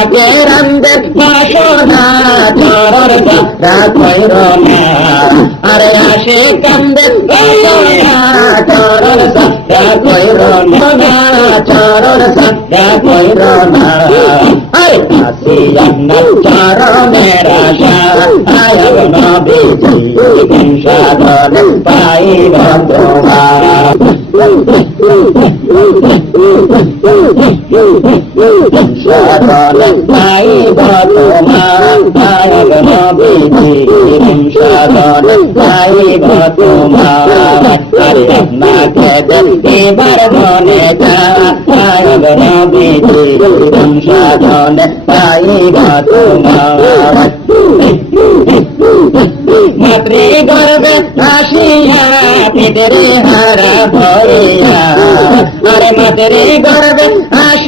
আগে রান্দে বাসনা চরর রাখইর না আরে আসে কান্দে বাসনা চরর রাখইর না চরর রাখইর না আরে আসি চরণের আশা আয়ব নবীজি সাধন পাইব তোমার সাধন পাইব তোমার আয়ব নবীজি সাধন পাইব তোমার আরে আপনাকে এবার মনে যা আয়ব নবীজি সাধন পাইব তোমার মাতৃ গর্বে আসিয়া পিতরে হারা ভরিয়া। আরে মাতৃ গর্বে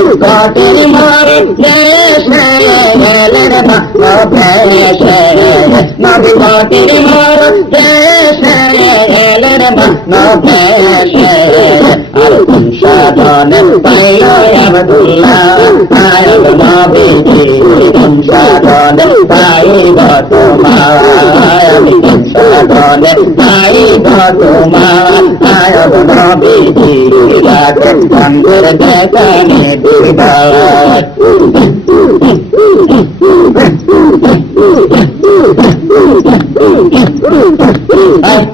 হারা ভরিয়া আরে তিমির নামের ধরা আয়ব নবীজি কোন সাধন পাইব তোমার আয়ব নবী রাখেন বন্ধের দেখানে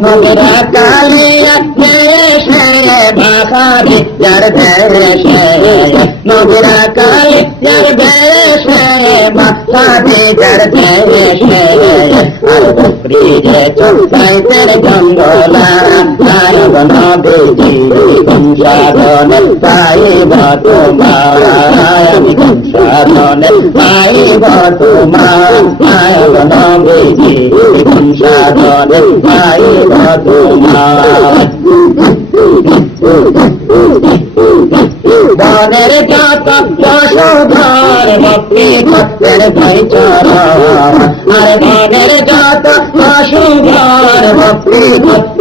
নগরা কালিয়া ভাষারি যার দেশে নগরা কালি যার দেশে ভাষারি যার দেশে আর বকরি যে চোখাইতের জঙ্গলা পাইব তোমার বনের যত ভক্তি ভক্তের ভাইচার আর বনের যত পশুধর ভক্তি ভক্ত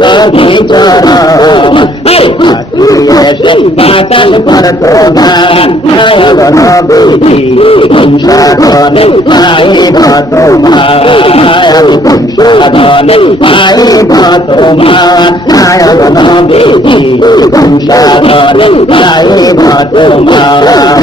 এসে বাতাস করতো না আয়ব নবীজি সাধনে পাইব তোমার আমি সাধনে পাইব তোমার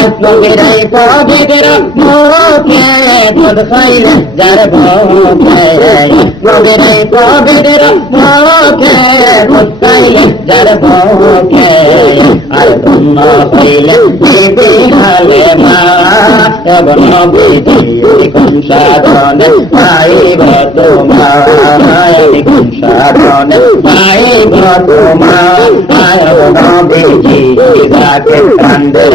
আত্মবিরাই পবিত্র মোকে পদ খাইলে যার ভোগে নবিরাই পবিত্র মোকে পদ খাইলে যার ভোগে আর ধন্য হইলে দেবী হালে মা এবং নবীজি কোন সাধনে পাইব তোমার কোন সাধনে পাইব তোমার নবীজি যাকে কান্দের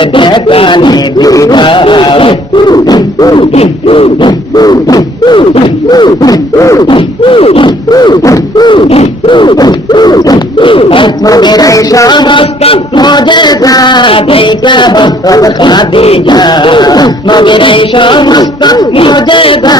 দেখানি বিদায় মেরাই সমস্ত মজে দেখা ভক্ত খাদিজা মগেরাই সমস্ত মজে দেখা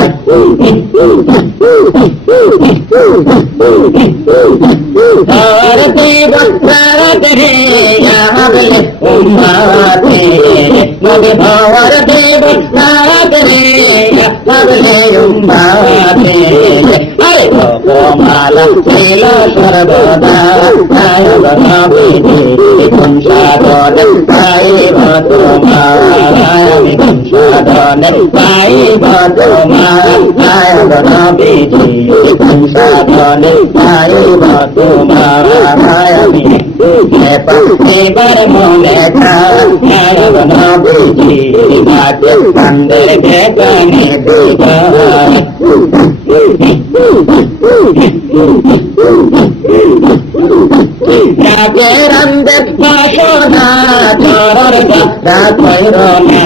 भारती भक्तरे उम्माते मग भारती भक्तरे अगले उम्माते अरे कोमाला श्रीला सर्वदा काय बनावे तुम सारो दंताई भतो मारा কোন সাধনে পাইব তোমার নায়ক নবীজি কোন সাধনে পাইব তোমার আমি এবার মনে নায়ক নবীজি মাকে কান্দে বেগানে বেগানে রাগের আন্দের বাসনা চরর গাদা কইর না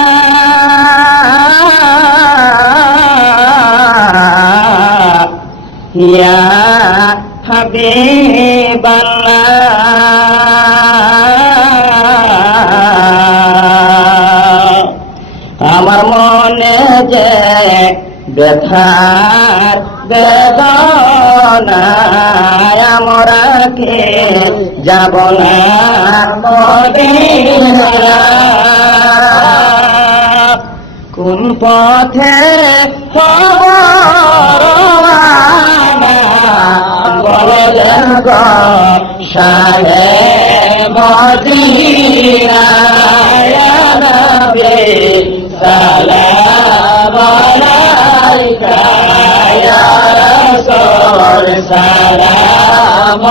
হবে বাংলা। আমার মনে যে ব্যথার বেদনা আমরা কে যাব না? কোন পথে খবর গো সাহে মদিনায় সালাম আলাইকা ইয়া রাসূল সালাম